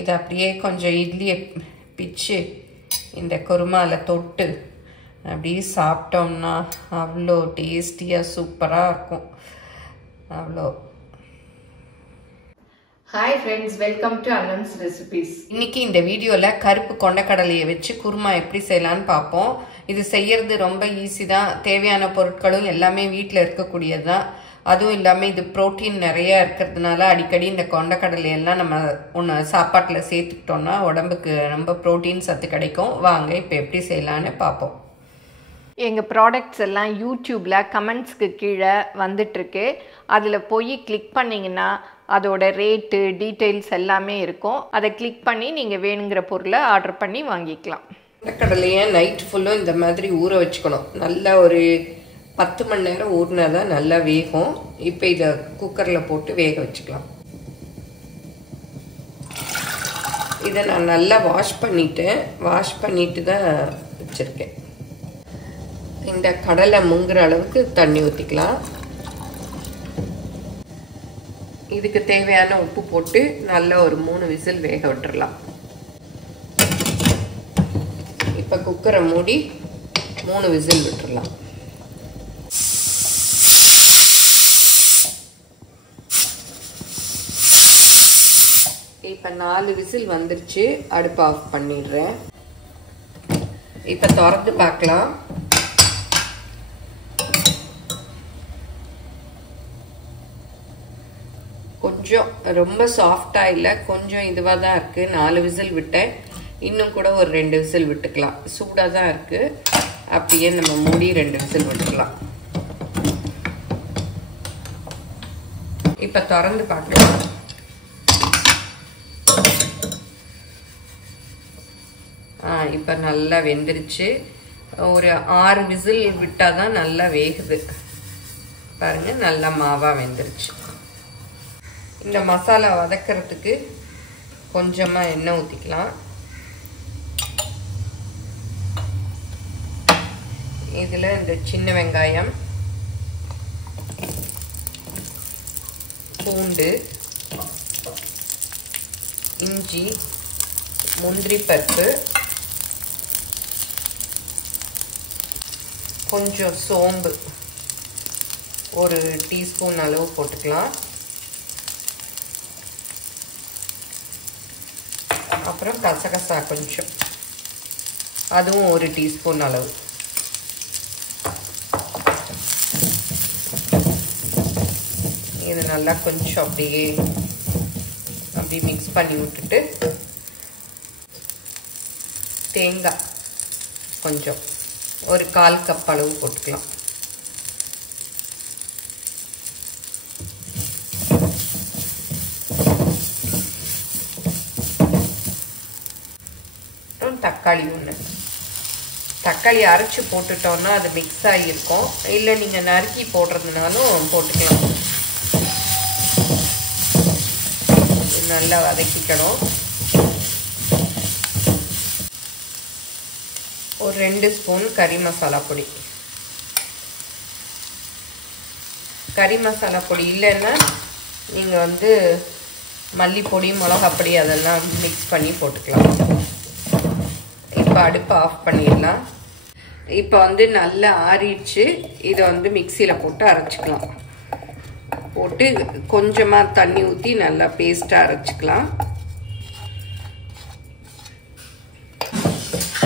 இது அப்படியே கொஞ்சம் இட்லியை பிச்சு இந்த குருமால தொட்டு அப்படியே சாப்பிட்டோம்னா அவ்வளோ டேஸ்டியாக சூப்பராக இருக்கும். அவ்வளோ. Hi friends, welcome to Annam's recipes. இன்னைக்கு இந்த வீடியோவில் கருப்பு கொண்டக்கடலையை வச்சு குருமா எப்படி செய்யலான்னு பார்ப்போம். இது செய்யறது ரொம்ப ஈஸி தான். தேவையான பொருட்களும் எல்லாமே வீட்டில் இருக்கக்கூடியது தான். அதுவும் இல்லாமல் இது ப்ரோட்டீன் நிறையா இருக்கிறதுனால அடிக்கடி இந்த கொண்டக்கடலையெல்லாம் நம்ம சாப்பாட்டில் சேர்த்துக்கிட்டோம்னா உடம்புக்கு ரொம்ப ப்ரோட்டீன் சத்து கிடைக்கும். வாங்க இப்போ எப்படி செய்யலான்னு பார்ப்போம். எங்கள் ப்ராடக்ட்ஸ் எல்லாம் யூடியூப்பில் கமெண்ட்ஸ்க்கு கீழே வந்துட்டுருக்கு. அதில் போய் கிளிக் பண்ணிங்கன்னா அதோட ரேட்டு டீட்டெயில்ஸ் எல்லாமே இருக்கும். அதை கிளிக் பண்ணி நீங்கள் வேணுங்கிற பொருளை ஆர்டர் பண்ணி வாங்கிக்கலாம். கொண்டக்கடலையை நைட் ஃபுல்லும் இந்த மாதிரி ஊற வச்சுக்கணும். நல்லா ஒரு 10 மணி நேரம் ஊறினா தான் நல்லா வேகும். இப்போ இதை குக்கரில் போட்டு வேக வச்சுக்கலாம். இதை நான் நல்லா வாஷ் பண்ணிட்டு தான் வச்சுருக்கேன். இந்த கடலை முங்குற அளவுக்கு தண்ணி ஊற்றிக்கலாம். இதுக்கு தேவையான உப்பு போட்டு நல்லா ஒரு 3 விசில் வேக விட்டுறலாம். இப்போ குக்கரை மூடி 3 விசில் விட்டுறலாம். இப்போ 4 விசில் வந்துருச்சு. அடுப்பு ஆஃப் பண்ணிடுறேன். இப்போ திறந்து பார்க்கலாம். கொஞ்சம் ரொம்ப சாஃப்டாக இல்லை, கொஞ்சம் இதுவாக தான் இருக்குது. 4 விசில் விட்டேன். இன்னும் கூட ஒரு 2 விசில் விட்டுக்கலாம். சூடாக தான் இருக்குது. அப்படியே நம்ம மூடி 2 விசில் விட்டுக்கலாம். இப்போ திறந்து பார்க்கலாம். இப்போ நல்லா வெந்துருச்சு. ஒரு 6 விசில் விட்டால் தான் நல்லா வேகுது. பாருங்கள், நல்லா மாவாக வெந்துருச்சு. இந்த மசாலா வதக்கிறதுக்கு கொஞ்சமாக எண்ணெய் ஊற்றிக்கலாம். இதில் இந்த சின்ன வெங்காயம், பூண்டு, இஞ்சி, முந்திரி பருப்பு, கொஞ்சம் சோம்பு ஒரு டீஸ்பூன் அளவு போட்டுக்கலாம். அப்புறம் கசகசா கொஞ்சம், அதுவும் ஒரு டீஸ்பூன் அளவு. இது நல்லா கொஞ்சம் அப்படியே மிக்ஸ் பண்ணி விட்டுட்டு தேங்காய் கொஞ்சம் ஒரு 1/4 கப் அளவு போட்டுக்கலாம். தக்காளி ஒன்று. தக்காளி அரைச்சி போட்டுட்டோம்னா அது மிக்ஸ் ஆகியிருக்கும். இல்லை நீங்கள் நறுக்கி போடுறதுனாலும் போட்டுக்கலாம். நல்லா வதக்கிக்கணும். ஒரு 2 ஸ்பூன் கறி மசாலா பொடி. கறி மசாலா பொடி இல்லைன்னா நீங்கள் மல்லிப்பொடி, மிளகாப்பொடி அதெல்லாம் மிக்ஸ் பண்ணி போட்டுக்கலாம். இப்போ அடுப்பை ஆஃப் பண்ணிடலாம். இப்போ நல்லா ஆறிடுச்சு. இதை மிக்சியில் போட்டு அரைச்சிக்கலாம். போட்டு கொஞ்சமாக தண்ணி ஊற்றி நல்லா பேஸ்ட்டாக அரைச்சிக்கலாம்.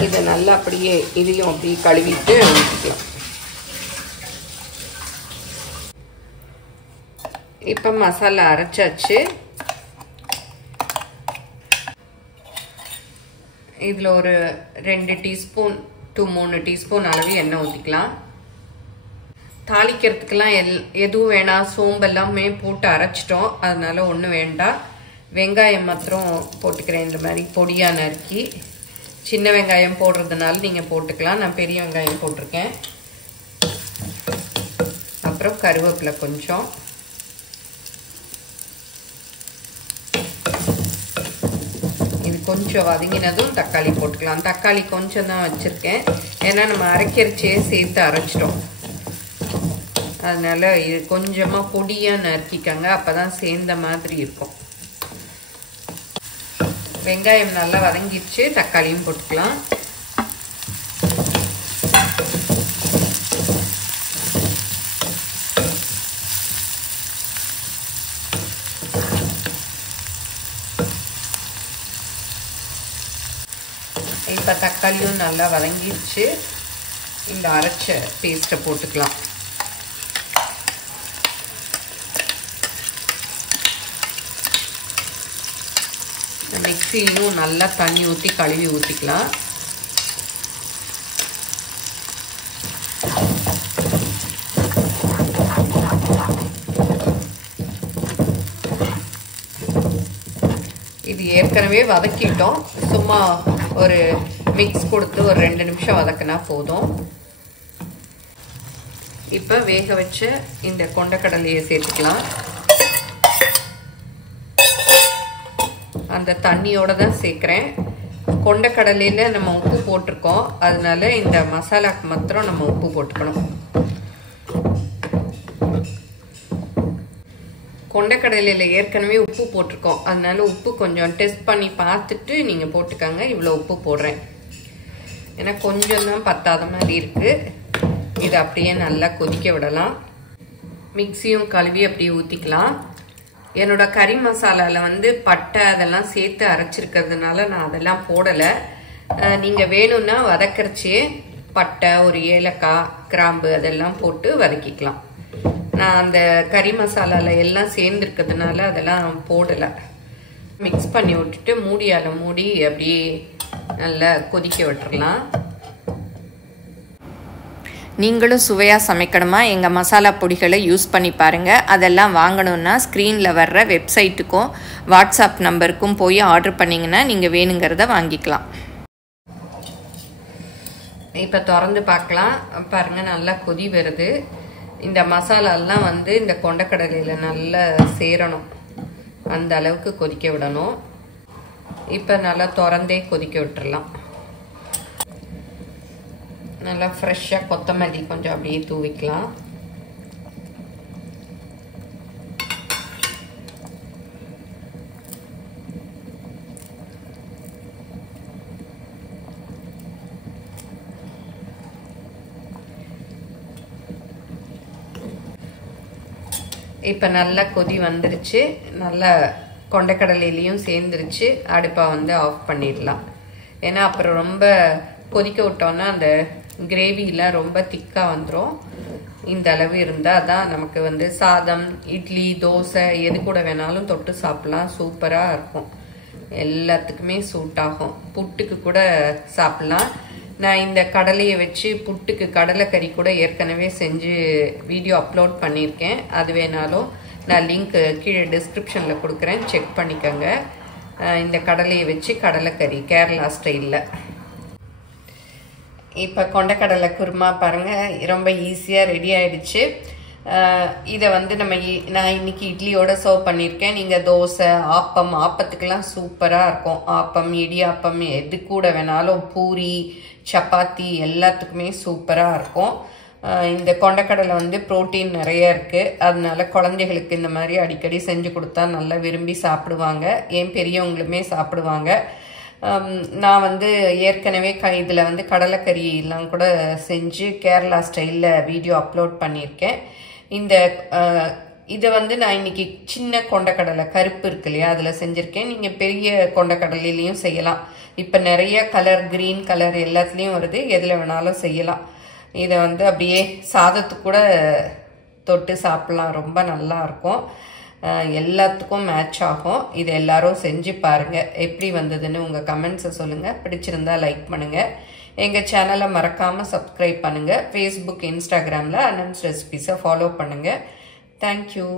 இதை நல்லா அப்படியே இதையும் அப்படியே கழுவிட்டு ஊற்றிக்கலாம். இப்போ மசாலா அரைச்சாச்சு. இதில் ஒரு 2 டீஸ்பூன் to 3 டீஸ்பூன் அளவு எண்ணெய் ஊற்றிக்கலாம். தாளிக்கிறதுக்கெல்லாம் எதுவும் வேணாம். சோம்பெல்லாமே போட்டு அரைச்சிட்டோம், அதனால ஒன்றும் வேண்டாம். வெங்காயம் மாத்திரம் போட்டுக்கிறேன். இந்த மாதிரி பொடியாக நறுக்கி. சின்ன வெங்காயம் போடுறதுனால நீங்கள் போட்டுக்கலாம். நான் பெரிய வெங்காயம் போட்டிருக்கேன். அப்புறம் கருவேப்பிலை கொஞ்சம், இது கொஞ்சம் வதங்கினதும் தக்காளி போட்டுக்கலாம். தக்காளி கொஞ்சம் தான் வச்சுருக்கேன், ஏன்னா நம்ம அரைக்கிறச்சே சேர்த்து அரைச்சிட்டோம். அதனால இது கொஞ்சமாக பொடியாக நறுக்கிக்கங்க, அப்போ தான் சேர்ந்த மாதிரி இருக்கும். வெங்காயம் நல்லா வதங்கிடுச்சு, தக்காளியும் போட்டுக்கலாம். இப்போ தக்காளியும் நல்லா வதங்கிடுச்சு. இந்த அரைச்ச பேஸ்ட்டை போட்டுக்கலாம். மிக்ஸியும் நல்லா தண்ணி ஊற்றி கழுவி ஊற்றிக்கலாம். இது ஏற்கனவே வதக்கிட்டோம், சும்மா ஒரு மிக்ஸ் கொடுத்து ஒரு 2 நிமிஷம் வதக்கினா போதும். இப்போ வேக வச்ச இந்த கொண்டக்கடலையை சேர்த்துக்கலாம். அந்த தண்ணியோட தான் சேர்க்குறேன். கொண்டக்கடலையில் நம்ம உப்பு போட்டிருக்கோம், அதனால இந்த மசாலாக்கு மாத்திரம் நம்ம உப்பு போட்டுக்கணும். கொண்டக்கடலையில் ஏற்கனவே உப்பு போட்டிருக்கோம், அதனால உப்பு கொஞ்சம் டெஸ்ட் பண்ணி பார்த்துட்டு நீங்கள் போட்டுக்கோங்க. இவ்வளோ உப்பு போடுறேன், ஏன்னா கொஞ்சம் தான் பத்தாத மாதிரி இருக்குது. இதை அப்படியே நல்லா கொதிக்க விடலாம். மிக்ஸியும் கழுவி அப்படியே ஊற்றிக்கலாம். என்னோட கறி மசாலாவில் வந்து பட்டை அதெல்லாம் சேர்த்து அரைச்சிருக்கிறதுனால நான் அதெல்லாம் போடலை. நீங்கள் வேணும்னா வதக்கரிச்சியே பட்டை, ஒரு ஏலக்காய், கிராம்பு அதெல்லாம் போட்டு வதக்கிக்கலாம். நான் அந்த கறி மசாலாவில் எல்லாம் சேர்ந்துருக்கிறதுனால அதெல்லாம் போடலை. மிக்ஸ் பண்ணி விட்டுட்டு மூடியால் மூடி அப்படியே நல்லா கொதிக்க விட்டுறலாம். நீங்களும் சுவையாக சமைக்கணுமா? எங்கள் மசாலா பொடிகளை யூஸ் பண்ணி பாருங்கள். அதெல்லாம் வாங்கணுன்னா ஸ்க்ரீனில் வர்ற வெப்சைட்டுக்கும் வாட்ஸ்அப் நம்பருக்கும் போய் ஆர்டர் பண்ணிங்கன்னா நீங்கள் வேணுங்கிறத வாங்கிக்கலாம். இப்போ திறந்து பார்க்கலாம். பாருங்கள், நல்லா கொதி வருது. இந்த மசாலாலாம் வந்து இந்த கொண்டக்கடலையில் நல்லா சேரணும், அந்த அளவுக்கு கொதிக்க விடணும். இப்போ நல்லா திறந்தே கொதிக்க விட்டுறலாம். நல்லா ஃப்ரெஷ்ஷாக கொத்தமல்லி கொஞ்சம் அப்படியே தூவிக்கலாம். இப்போ நல்லா கொதி வந்துருச்சு, நல்லா கொண்டக்கடலையிலையும் சேர்ந்துருச்சு. அடுப்பை வந்து ஆஃப் பண்ணிடலாம். ஏன்னா அப்புறம் ரொம்ப கொதிக்க விட்டோன்னா அந்த கிரேவிலாம் ரொம்ப திக்காக வந்துடும். இந்த அளவு இருந்தால் தான் நமக்கு வந்து சாதம், இட்லி, தோசை எது கூட வேணாலும் தொட்டு சாப்பிட்லாம். சூப்பராக இருக்கும், எல்லாத்துக்குமே சூட் ஆகும். புட்டுக்கு கூட சாப்பிட்லாம். நான் இந்த கடலையை வச்சு புட்டுக்கு கடலைக்கறி கூட ஏற்கனவே செஞ்சு வீடியோ அப்லோட் பண்ணியிருக்கேன். அது வேணாலும் நான் லிங்க் கீழே டிஸ்கிரிப்ஷனில் கொடுக்குறேன், செக் பண்ணிக்கோங்க. இந்த கடலையை வச்சு கடலைக்கறி கேரளா ஸ்டைலில். இப்போ கொண்டக்கடலை குருமா பாருங்கள், ரொம்ப ஈஸியாக ரெடி ஆகிடுச்சு. இதை வந்து நான் இன்னைக்கு இட்லியோட சர்வ் பண்ணியிருக்கேன். நீங்கள் தோசை, ஆப்பம், ஆப்பத்துக்கெல்லாம் சூப்பராக இருக்கும். ஆப்பம், இடியாப்பம் எது கூட வேணாலும், பூரி, சப்பாத்தி எல்லாத்துக்குமே சூப்பராக இருக்கும். இந்த கொண்டக்கடலை வந்து புரோட்டீன் நிறைய இருக்குது, அதனால குழந்தைகளுக்கு இந்த மாதிரி அடிக்கடி செஞ்சு கொடுத்தா நல்லா விரும்பி சாப்பிடுவாங்க. ஏன் பெரியவங்களுமே சாப்பிடுவாங்க. நான் வந்து ஏற்கனவே இதில் வந்து கடலைக்கறியெல்லாம் கூட செஞ்சு கேரளா ஸ்டைலில் வீடியோ அப்லோட் பண்ணியிருக்கேன். இதை வந்து நான் இன்னைக்கு சின்ன கொண்டக்கடலை கருப்பு இருக்கு இல்லையா, அதில் செஞ்சுருக்கேன். நீங்கள் பெரிய கொண்டக்கடலையிலையும் செய்யலாம். இப்போ நிறைய கலர், க்ரீன் கலர் எல்லாத்துலேயும் வருது, எதில் வேணாலும் செய்யலாம். இதை வந்து அப்படியே சாதத்துக்கு கூட தொட்டு சாப்பிட்லாம், ரொம்ப நல்லா இருக்கும். எல்லாத்துக்கும் மேட்ச் ஆகும். இது எல்லாரும் செஞ்சு பாருங்கள், எப்படி வந்ததுன்னு உங்கள் கமெண்ட்ஸை சொல்லுங்கள். பிடிச்சிருந்தா லைக் பண்ணுங்கள். எங்கள் சேனலை மறக்காமல் சப்ஸ்கிரைப் பண்ணுங்கள். ஃபேஸ்புக், இன்ஸ்டாகிராமில் அனன்ஸ் ரெசிபீஸை ஃபாலோ பண்ணுங்கள். தேங்க்யூ.